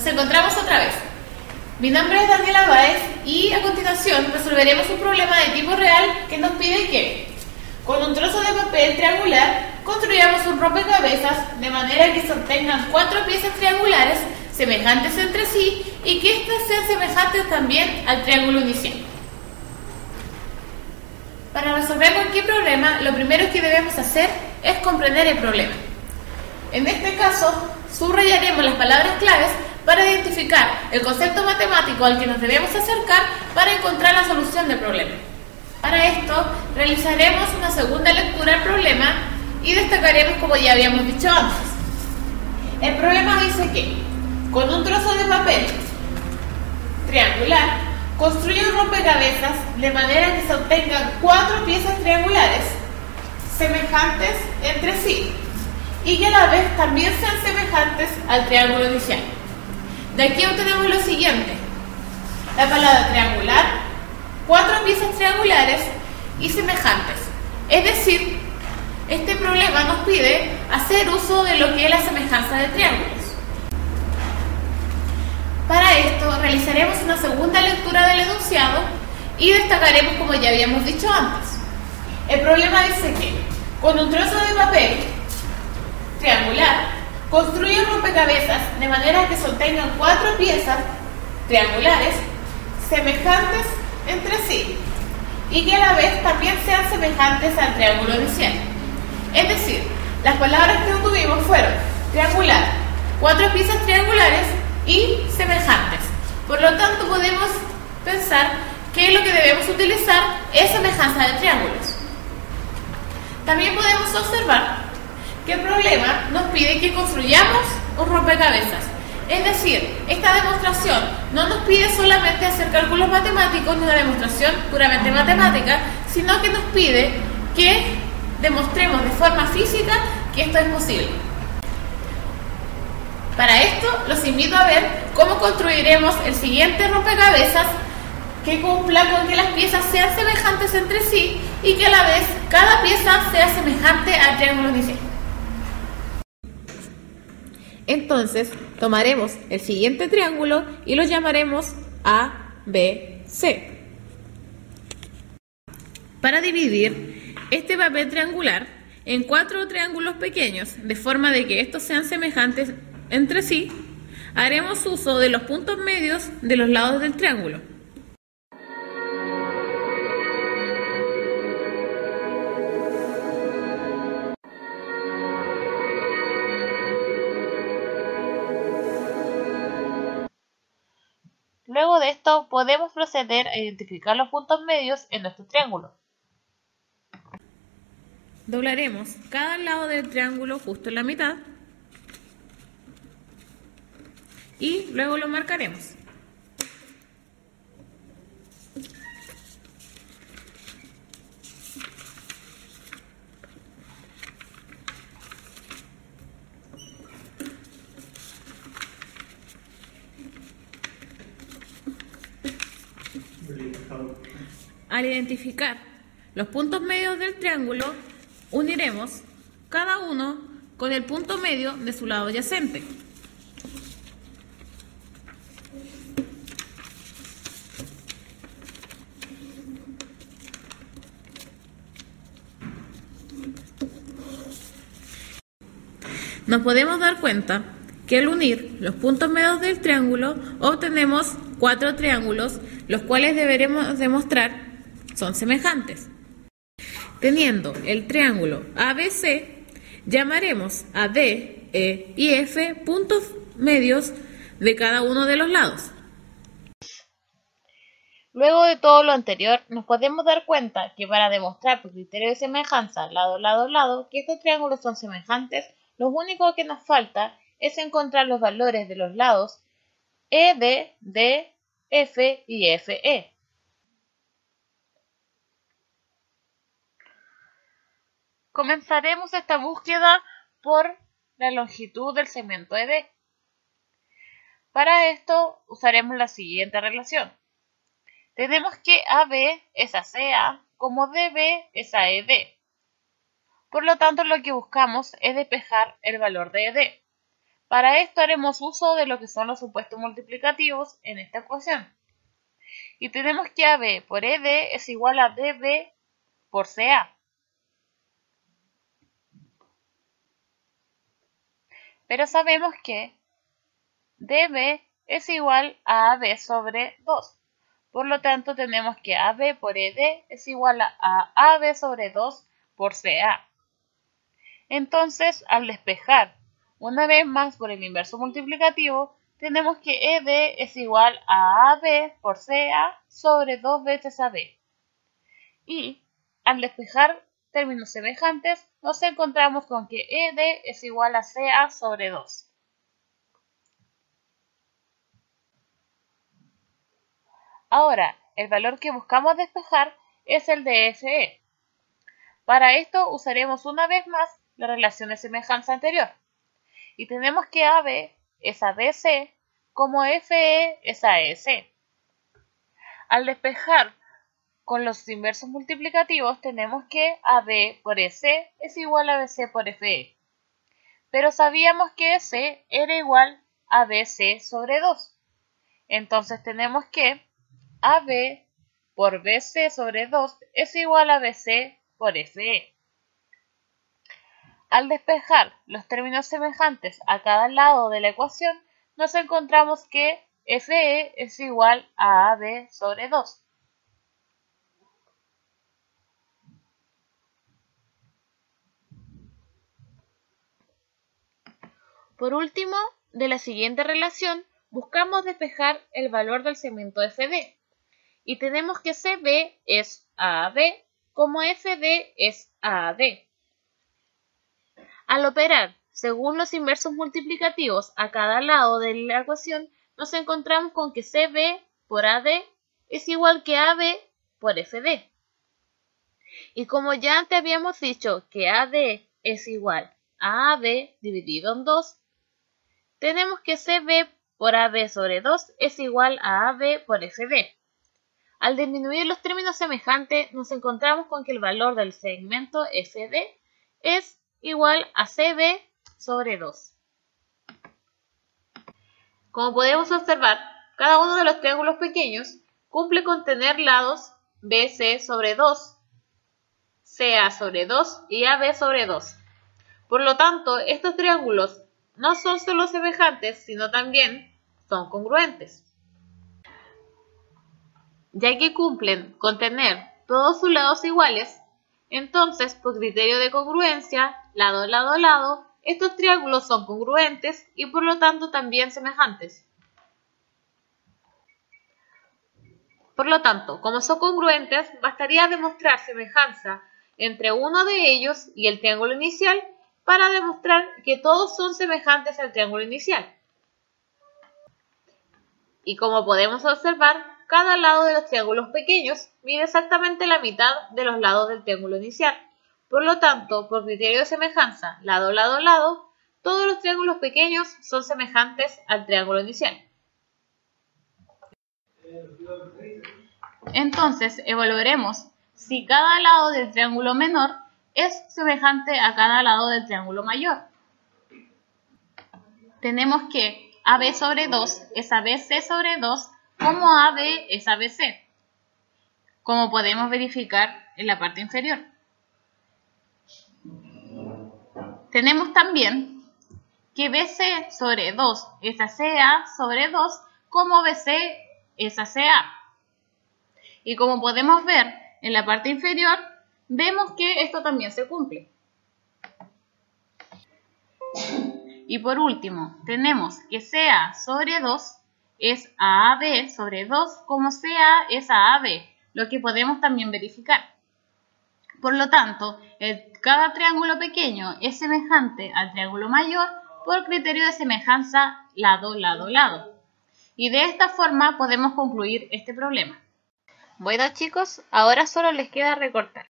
Nos encontramos otra vez. Mi nombre es Daniela Báez y a continuación resolveremos un problema de tipo real que nos pide que, con un trozo de papel triangular, construyamos un rompecabezas de manera que se obtengan 4 piezas triangulares semejantes entre sí y que éstas sean semejantes también al triángulo inicial. Para resolver cualquier problema, lo primero que debemos hacer es comprender el problema. En este caso, subrayaremos las palabras claves para identificar el concepto matemático al que nos debemos acercar para encontrar la solución del problema. Para esto, realizaremos una segunda lectura del problema y destacaremos como ya habíamos dicho antes. El problema dice que, con un trozo de papel triangular, construye un rompecabezas de manera que se obtengan 4 piezas triangulares semejantes entre sí y que a la vez también sean semejantes al triángulo inicial. De aquí obtenemos lo siguiente: la palabra triangular, 4 piezas triangulares y semejantes. Es decir, este problema nos pide hacer uso de lo que es la semejanza de triángulos. Para esto realizaremos una segunda lectura del enunciado y destacaremos como ya habíamos dicho antes. El problema dice que, con un trozo de papel triangular, construye un rompecabezas de manera que se obtengan 4 piezas triangulares semejantes entre sí y que a la vez también sean semejantes al triángulo inicial. Es decir, las palabras que obtuvimos fueron triangular, 4 piezas triangulares y semejantes. Por lo tanto, podemos pensar que lo que debemos utilizar es semejanza de triángulos. También podemos observar que el problema nos pide que construyamos un rompecabezas. Es decir, esta demostración no nos pide solamente hacer cálculos matemáticos ni una demostración puramente matemática, sino que nos pide que demostremos de forma física que esto es posible. Para esto, los invito a ver cómo construiremos el siguiente rompecabezas que cumpla con que las piezas sean semejantes entre sí y que a la vez cada pieza sea semejante al triángulo inicial. Entonces, tomaremos el siguiente triángulo y lo llamaremos A, B, C. Para dividir este papel triangular en 4 triángulos pequeños, de forma de que estos sean semejantes entre sí, haremos uso de los puntos medios de los lados del triángulo. Luego de esto, podemos proceder a identificar los puntos medios en nuestro triángulo. Doblaremos cada lado del triángulo justo en la mitad y luego lo marcaremos. Al identificar los puntos medios del triángulo, uniremos cada uno con el punto medio de su lado adyacente. Nos podemos dar cuenta que al unir los puntos medios del triángulo obtenemos 4 triángulos, los cuales deberemos demostrar son semejantes. Teniendo el triángulo ABC, llamaremos a D, E y F puntos medios de cada uno de los lados. Luego de todo lo anterior, nos podemos dar cuenta que para demostrar por criterio de semejanza lado, lado, lado, que estos triángulos son semejantes, lo único que nos falta es encontrar los valores de los lados ED, D, F y FE. Comenzaremos esta búsqueda por la longitud del segmento ED. Para esto usaremos la siguiente relación. Tenemos que AB es a CA como DB es a ED. Por lo tanto, lo que buscamos es despejar el valor de ED. Para esto haremos uso de lo que son los supuestos multiplicativos en esta ecuación. Y tenemos que AB por ED es igual a DB por CA. Pero sabemos que DB es igual a AB sobre 2. Por lo tanto, tenemos que AB por ED es igual a AB sobre 2 por CA. Entonces, al despejar una vez más por el inverso multiplicativo, tenemos que ED es igual a AB por CA sobre 2 veces AB. Y al despejar términos semejantes, nos encontramos con que ED es igual a CA sobre 2. Ahora, el valor que buscamos despejar es el de FE. Para esto usaremos una vez más la relación de semejanza anterior. Y tenemos que AB es a BC como FE es a EC. Al despejar con los inversos multiplicativos tenemos que AB por EC es igual a BC por FE. Pero sabíamos que EC era igual a BC sobre 2. Entonces tenemos que AB por BC sobre 2 es igual a BC por FE. Al despejar los términos semejantes a cada lado de la ecuación, nos encontramos que FE es igual a AB sobre 2. Por último, de la siguiente relación, buscamos despejar el valor del segmento FD. Y tenemos que CB es AD como FD es AD. Al operar según los inversos multiplicativos a cada lado de la ecuación, nos encontramos con que CB por AD es igual que AB por FD. Y como ya antes habíamos dicho que AD es igual a AB dividido en 2, tenemos que CB por AB sobre 2 es igual a AB por FD. Al disminuir los términos semejantes, nos encontramos con que el valor del segmento FD es igual a CB sobre 2. Como podemos observar, cada uno de los triángulos pequeños cumple con tener lados BC sobre 2, CA sobre 2 y AB sobre 2. Por lo tanto, estos triángulos no son solo semejantes, sino también son congruentes, ya que cumplen con tener todos sus lados iguales. Entonces, por criterio de congruencia, lado, lado, lado, estos triángulos son congruentes y por lo tanto también semejantes. Por lo tanto, como son congruentes, bastaría demostrar semejanza entre uno de ellos y el triángulo inicial para demostrar que todos son semejantes al triángulo inicial. Y como podemos observar, cada lado de los triángulos pequeños mide exactamente la mitad de los lados del triángulo inicial. Por lo tanto, por criterio de semejanza, lado, lado, lado, todos los triángulos pequeños son semejantes al triángulo inicial. Entonces, evaluaremos si cada lado del triángulo menor es semejante a cada lado del triángulo mayor. Tenemos que AB sobre 2 es ABC sobre 2 como AB es ABC, como podemos verificar en la parte inferior. Tenemos también que BC sobre 2 es ACA sobre 2 como BC es ACA. Y como podemos ver en la parte inferior, vemos que esto también se cumple. Y por último, tenemos que CA sobre 2 es AAB sobre 2 como CA es AAB, lo que podemos también verificar. Por lo tanto, cada triángulo pequeño es semejante al triángulo mayor por criterio de semejanza lado, lado, lado. Y de esta forma podemos concluir este problema. Bueno chicos, ahora solo les queda recortar.